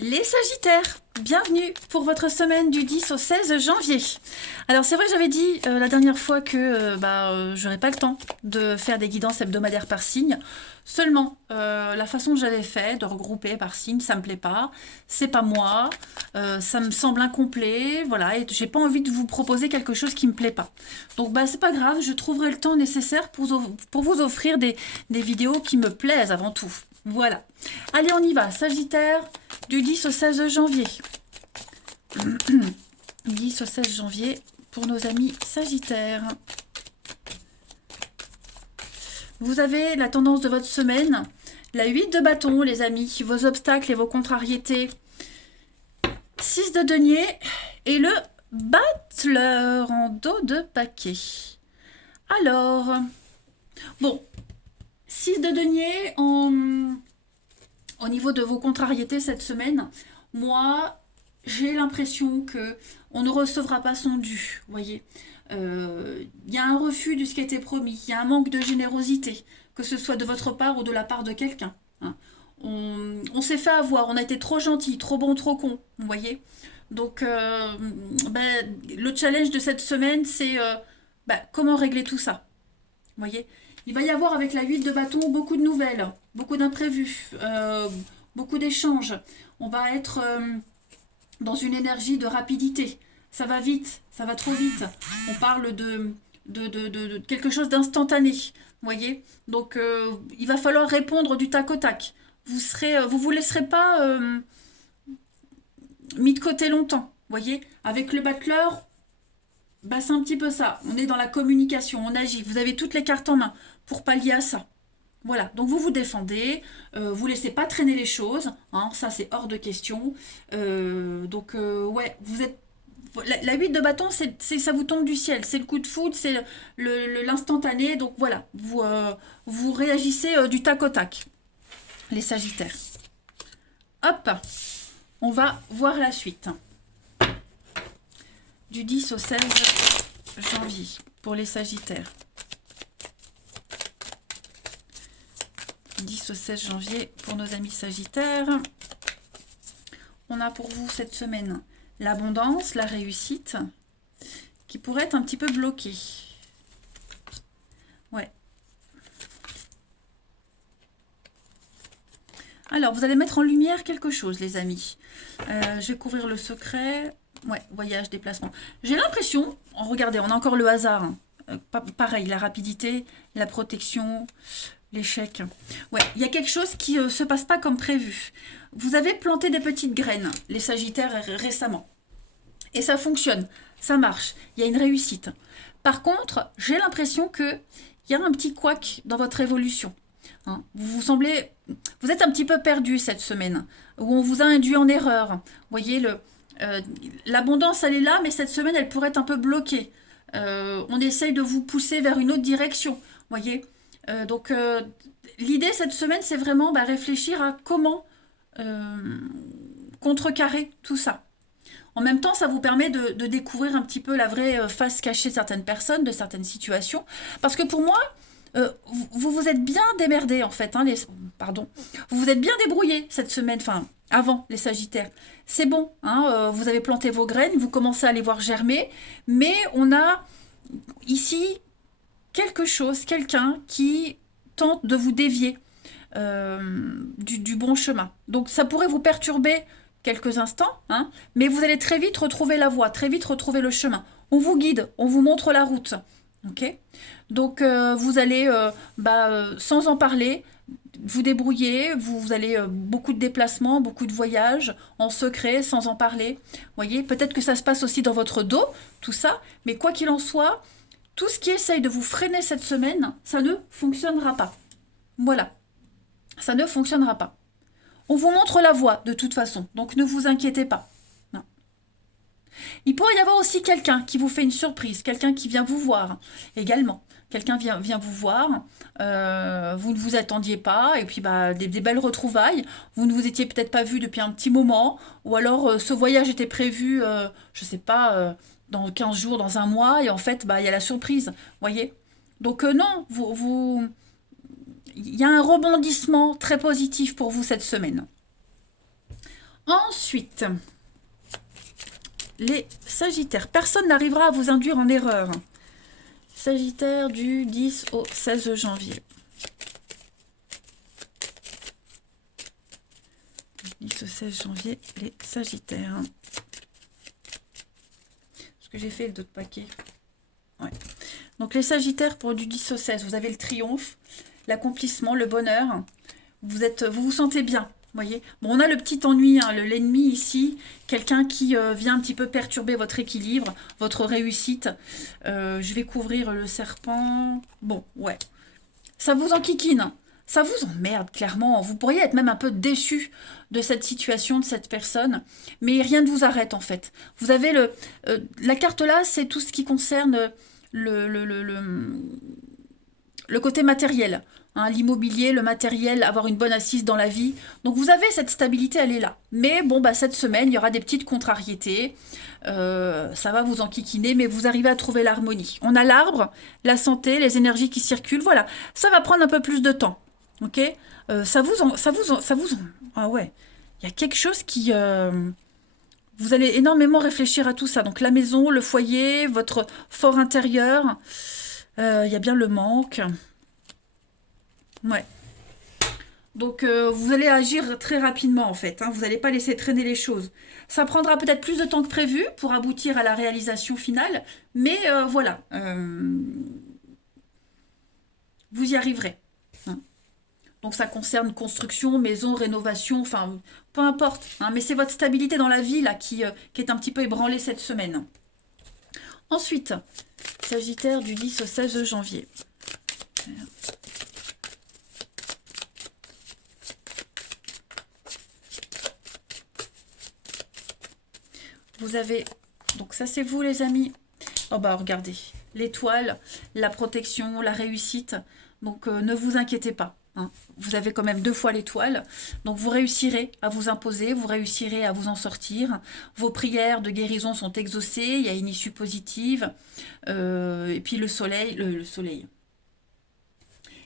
Les Sagittaires, bienvenue pour votre semaine du 10 au 16 janvier. Alors c'est vrai que j'avais dit la dernière fois que j'aurais pas le temps de faire des guidances hebdomadaires par signe. Seulement, la façon que j'avais fait de regrouper par signe, ça me plaît pas. C'est pas moi, ça me semble incomplet, voilà, et j'ai pas envie de vous proposer quelque chose qui me plaît pas. Donc c'est pas grave, je trouverai le temps nécessaire pour vous offrir des vidéos qui me plaisent avant tout. Voilà. Allez, on y va. Sagittaire, du 10 au 16 janvier. 10 au 16 janvier pour nos amis Sagittaires. Vous avez la tendance de votre semaine, la 8 de bâton, les amis, vos obstacles et vos contrariétés. 6 de denier et le battleur en dos de paquet. Alors, bon, 6 de denier au niveau de vos contrariétés cette semaine. Moi, j'ai l'impression que on ne recevra pas son dû, vous voyez. Il y a un refus de ce qui a été promis, il y a un manque de générosité, que ce soit de votre part ou de la part de quelqu'un. Hein. On s'est fait avoir, on a été trop gentil, trop bon, trop con, vous voyez. Donc, le challenge de cette semaine, c'est comment régler tout ça, vous voyez. Il va y avoir avec la 8 de bâton beaucoup de nouvelles, beaucoup d'imprévus, beaucoup d'échanges. On va être dans une énergie de rapidité. Ça va vite, ça va trop vite. On parle de quelque chose d'instantané, vous voyez. Donc, il va falloir répondre du tac au tac. Vous laisserez pas mis de côté longtemps, vous voyez. Avec le battleur, c'est un petit peu ça. On est dans la communication, on agit. Vous avez toutes les cartes en main pour pallier à ça. Voilà, donc vous vous défendez, vous laissez pas traîner les choses, hein, ça c'est hors de question. Ouais, vous êtes... La 8 de bâton, ça vous tombe du ciel, c'est le coup de foudre, c'est l'instantané, donc voilà, vous réagissez du tac au tac, les Sagittaires. Hop, on va voir la suite. Du 10 au 16 janvier pour les Sagittaires. 10 au 16 janvier pour nos amis Sagittaires. On a pour vous cette semaine l'abondance, la réussite, qui pourrait être un petit peu bloquée. Ouais. Alors, vous allez mettre en lumière quelque chose, les amis. Je vais couvrir le secret. Ouais, voyage, déplacement. J'ai l'impression, regardez, on a encore le hasard. Hein. Pareil, la rapidité, la protection, l'échec. Ouais, il y a quelque chose qui ne se passe pas comme prévu. Vous avez planté des petites graines, les Sagittaires, récemment. Et ça fonctionne, ça marche, il y a une réussite. Par contre, j'ai l'impression qu'il y a un petit couac dans votre évolution. Hein. Vous êtes un petit peu perdu cette semaine, où on vous a induit en erreur. Vous voyez, l'abondance, elle est là, mais cette semaine, elle pourrait être un peu bloquée. On essaye de vous pousser vers une autre direction, vous voyez. L'idée cette semaine, c'est vraiment réfléchir à comment contrecarrer tout ça. En même temps, ça vous permet de découvrir un petit peu la vraie face cachée de certaines personnes, de certaines situations. Parce que pour moi, vous vous êtes bien démerdés en fait. Hein, vous vous êtes bien débrouillés cette semaine, enfin avant les Sagittaires. C'est bon, hein, vous avez planté vos graines, vous commencez à les voir germer. Mais on a ici quelqu'un qui tente de vous dévier du bon chemin. Donc ça pourrait vous perturber quelques instants, hein, mais vous allez très vite retrouver la voie, très vite retrouver le chemin. On vous guide, on vous montre la route. Ok. Donc vous allez, sans en parler, vous débrouiller, vous allez beaucoup de déplacements, beaucoup de voyages, en secret, sans en parler. Vous voyez, peut-être que ça se passe aussi dans votre dos, tout ça, mais quoi qu'il en soit, tout ce qui essaye de vous freiner cette semaine, ça ne fonctionnera pas. Voilà, ça ne fonctionnera pas. On vous montre la voie de toute façon, donc ne vous inquiétez pas. Non. Il pourrait y avoir aussi quelqu'un qui vous fait une surprise, quelqu'un qui vient vous voir également. Quelqu'un vient vous voir, vous ne vous attendiez pas, et puis des belles retrouvailles. Vous ne vous étiez peut-être pas vu depuis un petit moment, ou alors ce voyage était prévu, je ne sais pas, dans 15 jours, dans un mois, et en fait, il y a la surprise, voyez. Donc non, il y a un rebondissement très positif pour vous cette semaine. Ensuite, les Sagittaires. Personne n'arrivera à vous induire en erreur. Sagittaire du 10 au 16 janvier. 10 au 16 janvier, les Sagittaires. Est-ce que j'ai fait d'autres paquets? Ouais. Donc les Sagittaires pour du 10 au 16, vous avez le triomphe, l'accomplissement, le bonheur. Vous vous sentez bien. Voyez, bon, on a le petit ennui, hein, l'ennemi ici, quelqu'un qui vient un petit peu perturber votre équilibre, votre réussite. Je vais couvrir le serpent. Bon, ouais. Ça vous enquiquine, ça vous emmerde, clairement. Vous pourriez être même un peu déçu de cette situation, de cette personne, mais rien ne vous arrête, en fait. Vous avez la carte là, c'est tout ce qui concerne le côté matériel. Hein, l'immobilier, le matériel, avoir une bonne assise dans la vie. Donc vous avez cette stabilité, elle est là. Mais bon, bah, cette semaine, il y aura des petites contrariétés. Ça va vous enquiquiner, mais vous arrivez à trouver l'harmonie. On a l'arbre, la santé, les énergies qui circulent. Voilà, ça va prendre un peu plus de temps. Ok, ah ouais, il y a quelque chose qui... vous allez énormément réfléchir à tout ça. Donc la maison, le foyer, votre fort intérieur. Il y a bien le manque. Ouais. Donc vous allez agir très rapidement en fait. Hein. Vous n'allez pas laisser traîner les choses. Ça prendra peut-être plus de temps que prévu pour aboutir à la réalisation finale. Mais voilà. Vous y arriverez. Hein. Donc ça concerne construction, maison, rénovation, enfin peu importe. Hein. Mais c'est votre stabilité dans la vie là qui est un petit peu ébranlée cette semaine. Ensuite, Sagittaire du 10 au 16 janvier. Vous avez... Donc ça c'est vous les amis. Oh bah regardez. L'étoile, la protection, la réussite. Donc ne vous inquiétez pas. Hein. Vous avez quand même 2 fois l'étoile. Donc vous réussirez à vous imposer. Vous réussirez à vous en sortir. Vos prières de guérison sont exaucées. Il y a une issue positive. Et puis le soleil... Le soleil.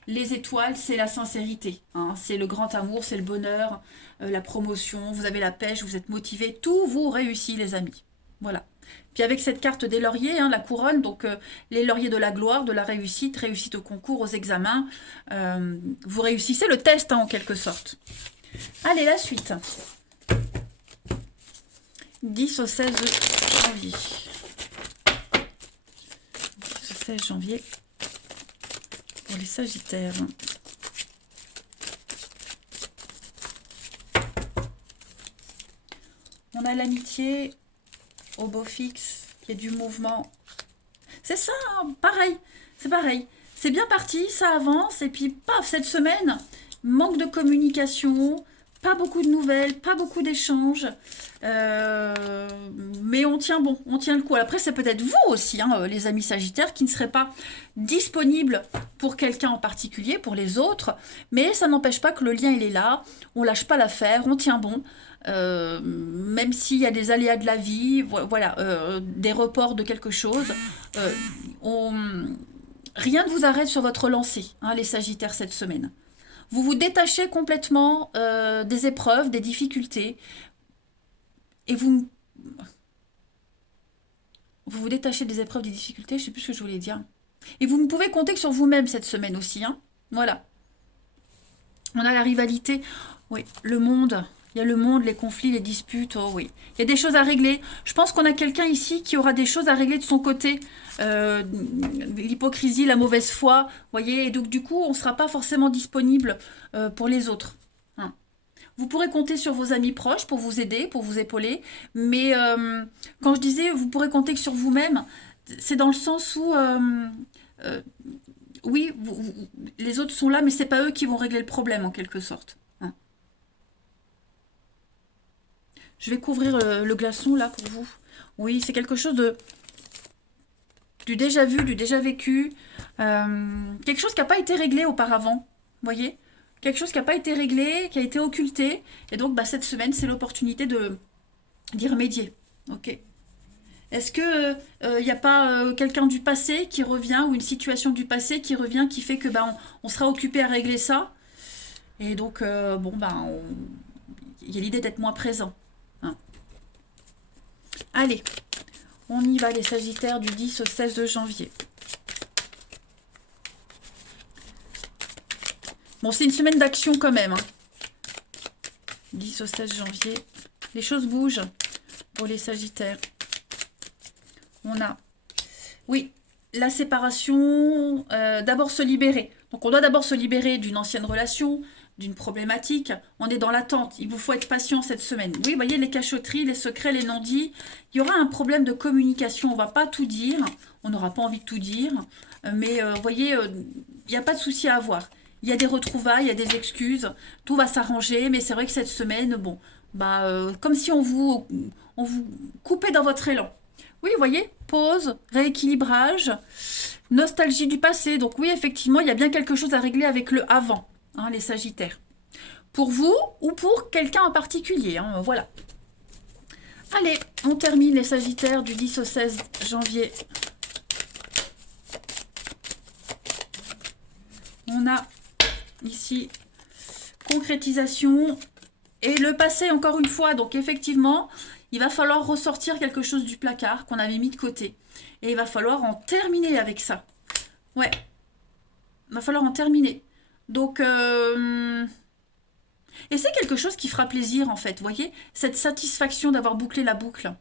Les étoiles, c'est la sincérité, hein, c'est le grand amour, c'est le bonheur, la promotion, vous avez la pêche, vous êtes motivé, tout vous réussit les amis. Voilà. Puis avec cette carte des lauriers, hein, la couronne, donc les lauriers de la gloire, de la réussite, réussite au concours, aux examens, vous réussissez le test hein, en quelque sorte. Allez, la suite. 10 au 16 janvier. 10 au 16 janvier. Pour les Sagittaires. On a l'amitié au beau fixe, qui est du mouvement. C'est ça, hein, pareil. C'est pareil. C'est bien parti, ça avance. Et puis, paf, cette semaine, manque de communication, pas beaucoup de nouvelles, pas beaucoup d'échanges. Mais on tient bon, on tient le coup. Après, c'est peut-être vous aussi, hein, les amis Sagittaires, qui ne seraient pas disponibles pour quelqu'un en particulier, pour les autres. Mais ça n'empêche pas que le lien, il est là. On lâche pas l'affaire, on tient bon. Même s'il y a des aléas de la vie, voilà, des reports de quelque chose, rien ne vous arrête sur votre lancée, hein, les Sagittaires, cette semaine. Vous vous détachez complètement des épreuves, des difficultés, et vous vous détachez des épreuves, des difficultés, je ne sais plus ce que je voulais dire. Et vous ne pouvez compter que sur vous-même cette semaine aussi. Hein. Voilà. On a la rivalité, oui, le monde. Il y a le monde, les conflits, les disputes, oh oui. Il y a des choses à régler. Je pense qu'on a quelqu'un ici qui aura des choses à régler de son côté. L'hypocrisie, la mauvaise foi, voyez. Et donc du coup, on ne sera pas forcément disponible pour les autres. Hein. Vous pourrez compter sur vos amis proches pour vous aider, pour vous épauler. Mais quand je disais, vous pourrez compter que sur vous-même, c'est dans le sens où... oui, les autres sont là, mais c'est pas eux qui vont régler le problème en quelque sorte. Hein. Je vais couvrir le glaçon là pour vous. Oui, c'est quelque chose du déjà vu, du déjà vécu. Quelque chose qui n'a pas été réglé auparavant. Vous voyez ? Quelque chose qui n'a pas été réglé, qui a été occulté. Et donc, bah, cette semaine, c'est l'opportunité d'y remédier. Ok. Est-ce que il n'y a pas quelqu'un du passé qui revient ou une situation du passé qui revient qui fait que bah, on sera occupé à régler ça et donc bon bah il y a l'idée d'être moins présent. Allez, on y va les Sagittaires du 10 au 16 de janvier. Bon, c'est une semaine d'action quand même. 10 au 16 janvier. Les choses bougent pour les Sagittaires. On a, oui, la séparation, d'abord se libérer. Donc on doit d'abord se libérer d'une ancienne relation, d'une problématique. On est dans l'attente. Il vous faut être patient cette semaine. Oui, vous voyez les cachotteries, les secrets, les non-dits. Il y aura un problème de communication. On ne va pas tout dire. On n'aura pas envie de tout dire. Mais vous voyez, il n'y a pas de souci à avoir. Il y a des retrouvailles, il y a des excuses. Tout va s'arranger. Mais c'est vrai que cette semaine, bon, comme si on vous coupait dans votre élan. Oui, vous voyez, pause, rééquilibrage, nostalgie du passé. Donc oui, effectivement, il y a bien quelque chose à régler avec le avant, hein, les Sagittaires. Pour vous ou pour quelqu'un en particulier, hein, voilà. Allez, on termine les Sagittaires du 10 au 16 janvier. On a ici concrétisation et le passé encore une fois. Donc effectivement, il va falloir ressortir quelque chose du placard qu'on avait mis de côté. Et il va falloir en terminer avec ça. Ouais, il va falloir en terminer. Donc, et c'est quelque chose qui fera plaisir en fait, vous voyez, cette satisfaction d'avoir bouclé la boucle.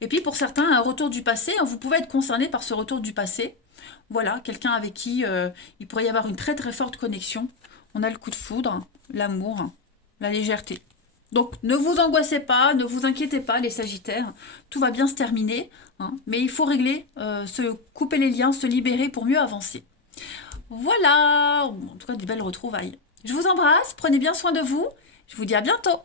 Et puis pour certains, un retour du passé, vous pouvez être concerné par ce retour du passé. Voilà, quelqu'un avec qui il pourrait y avoir une très très forte connexion. On a le coup de foudre, l'amour, la légèreté. Donc ne vous angoissez pas, ne vous inquiétez pas les Sagittaires, tout va bien se terminer, hein, mais il faut régler, se couper les liens, se libérer pour mieux avancer. Voilà, en tout cas des belles retrouvailles. Je vous embrasse, prenez bien soin de vous, je vous dis à bientôt.